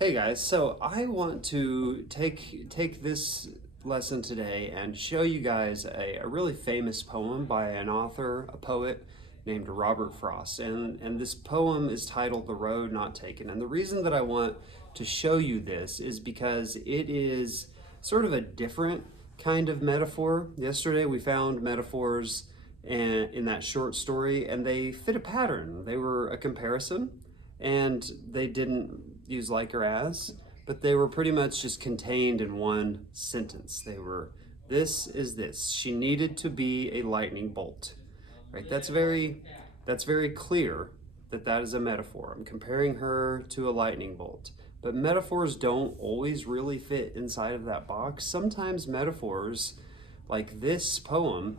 Hey guys, so I want to take this lesson today and show you guys a really famous poem by an author, a poet named Robert Frost. And this poem is titled The Road Not Taken. And the reason that I want to show you this is because it is sort of a different kind of metaphor. Yesterday we found metaphors in that short story and they fit a pattern. They were a comparison and they didn't use like or as, but they were pretty much just contained in one sentence. They were, this is this. She needed to be a lightning bolt, right? That's very clear that that is a metaphor. I'm comparing her to a lightning bolt. But metaphors don't always really fit inside of that box. Sometimes metaphors, like this poem,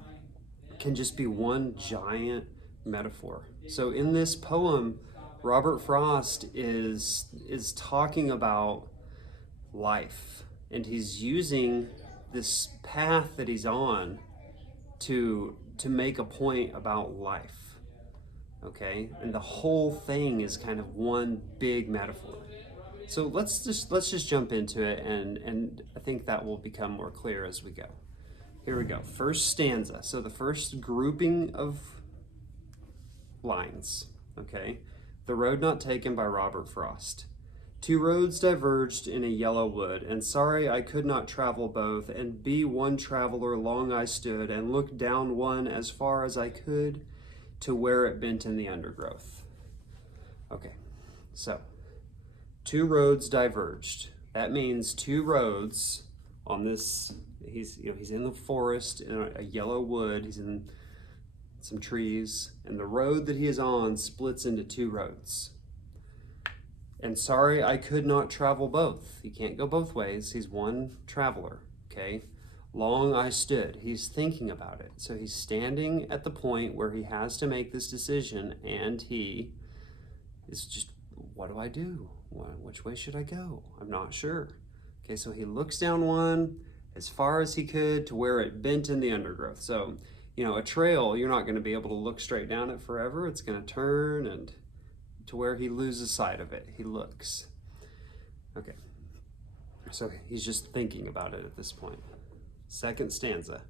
can just be one giant metaphor. So in this poem, Robert Frost is talking about life, and he's using this path that he's on to make a point about life. Okay? And the whole thing is kind of one big metaphor. So let's just jump into it, and I think that will become more clear as we go. Here we go. First stanza. So the first grouping of lines. Okay. The Road Not Taken by Robert Frost. Two roads diverged in a yellow wood, and sorry I could not travel both, and be one traveler long I stood, and looked down one as far as I could, to where it bent in the undergrowth. Okay, so two roads diverged. That means two roads on this. He's in the forest in a yellow wood. He's in some trees, and the road that he is on splits into two roads. And sorry I could not travel both. He can't go both ways. He's one traveler, okay? Long I stood. He's thinking about it. So he's standing at the point where he has to make this decision, and he is just, what do I do? Which way should I go? I'm not sure. Okay, so he looks down one as far as he could to where it bent in the undergrowth. So, a trail, you're not going to be able to look straight down it forever. It's going to turn, and to where he loses sight of it, he looks. Okay, so he's just thinking about it at this point. Second stanza.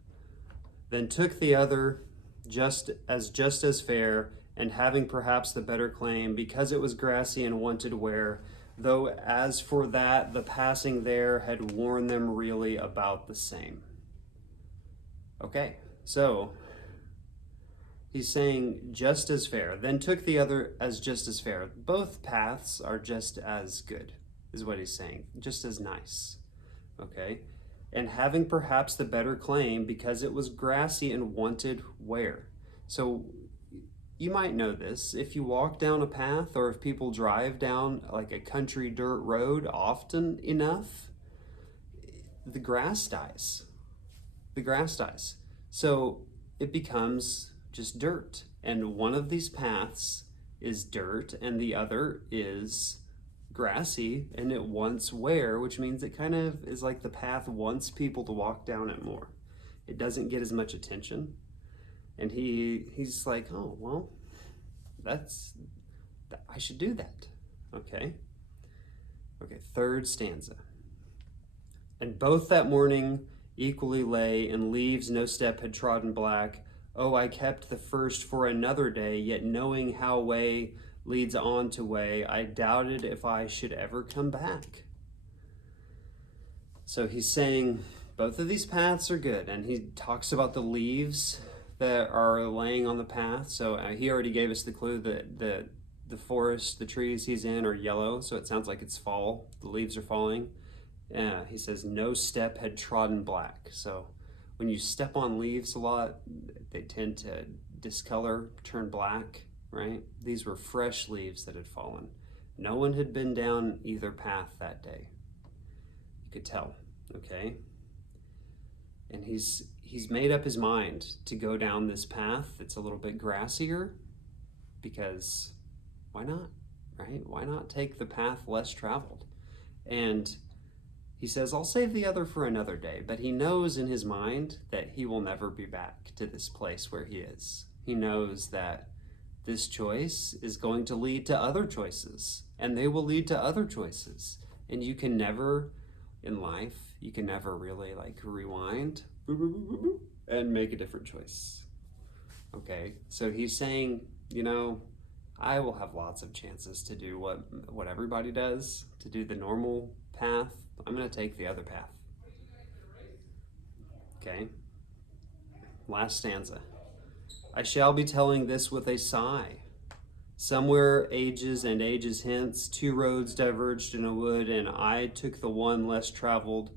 Then took the other just as fair, and having perhaps the better claim, because it was grassy and wanted wear, though as for that the passing there had worn them really about the same. Okay, so he's saying just as fair, then took the other as just as fair. Both paths are just as good, is what he's saying, just as nice. Okay, and having perhaps the better claim, because it was grassy and wanted wear. So you might know this. If you walk down a path, or if people drive down like a country dirt road often enough, the grass dies. The grass dies. So it becomes just dirt. And one of these paths is dirt, and the other is grassy, and it wants wear, which means it kind of is like the path wants people to walk down it more. It doesn't get as much attention. And he's like, oh, well, I should do that. Okay. Okay, third stanza. And both that morning equally lay, and leaves no step had trodden black. Oh, I kept the first for another day, yet knowing how way leads on to way, I doubted if I should ever come back. So he's saying both of these paths are good, and he talks about the leaves that are laying on the path. So he already gave us the clue that the forest, the trees he's in are yellow, so it sounds like it's fall. The leaves are falling. He says no step had trodden black. So when you step on leaves a lot, they tend to discolor, turn black, right? These were fresh leaves that had fallen. No one had been down either path that day. You could tell, okay? And he's made up his mind to go down this path that's a little bit grassier, because why not, right? Why not take the path less traveled? And he says, I'll save the other for another day, but he knows in his mind that he will never be back to this place where he is. He knows that this choice is going to lead to other choices, and they will lead to other choices. And you can never, in life, you can never really like rewind and make a different choice. Okay, so he's saying, you know, I will have lots of chances to do what everybody does, to do the normal path. I'm going to take the other path. Okay, last stanza. I shall be telling this with a sigh. Somewhere ages and ages hence, two roads diverged in a wood, and I took the one less traveled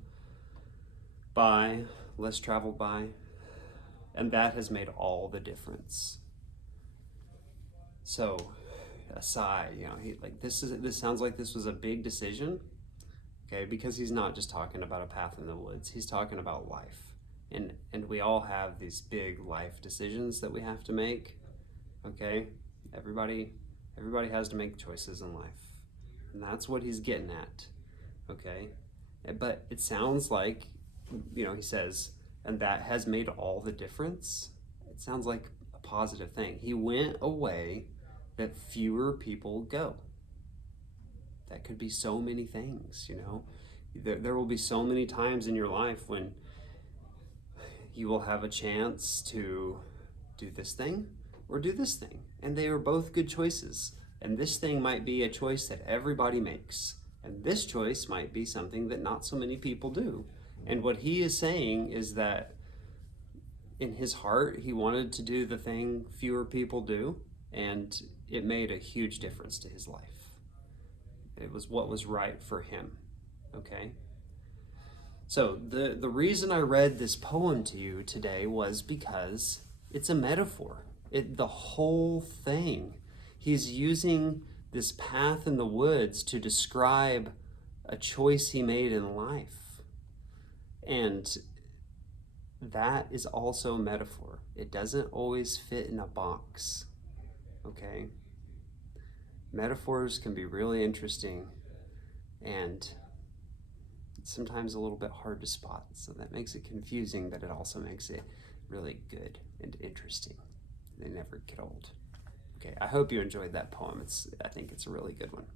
by, and that has made all the difference. So, a sigh, you know, this sounds like this was a big decision, okay, because he's not just talking about a path in the woods, he's talking about life. And we all have these big life decisions that we have to make, okay? Everybody has to make choices in life. And that's what he's getting at, okay? But it sounds like, you know, he says, and that has made all the difference. It sounds like a positive thing. He went away that fewer people go. That could be so many things, you know. There will be so many times in your life when you will have a chance to do this thing or do this thing. And they are both good choices. And this thing might be a choice that everybody makes. And this choice might be something that not so many people do. And what he is saying is that in his heart, he wanted to do the thing fewer people do. And it made a huge difference to his life. It was what was right for him. Okay? So the reason I read this poem to you today was because it's a metaphor. The whole thing, he's using this path in the woods to describe a choice he made in life. And that is also a metaphor. It doesn't always fit in a box, okay? Metaphors can be really interesting and sometimes a little bit hard to spot. So that makes it confusing, but it also makes it really good and interesting. They never get old. Okay, I hope you enjoyed that poem. I think it's a really good one.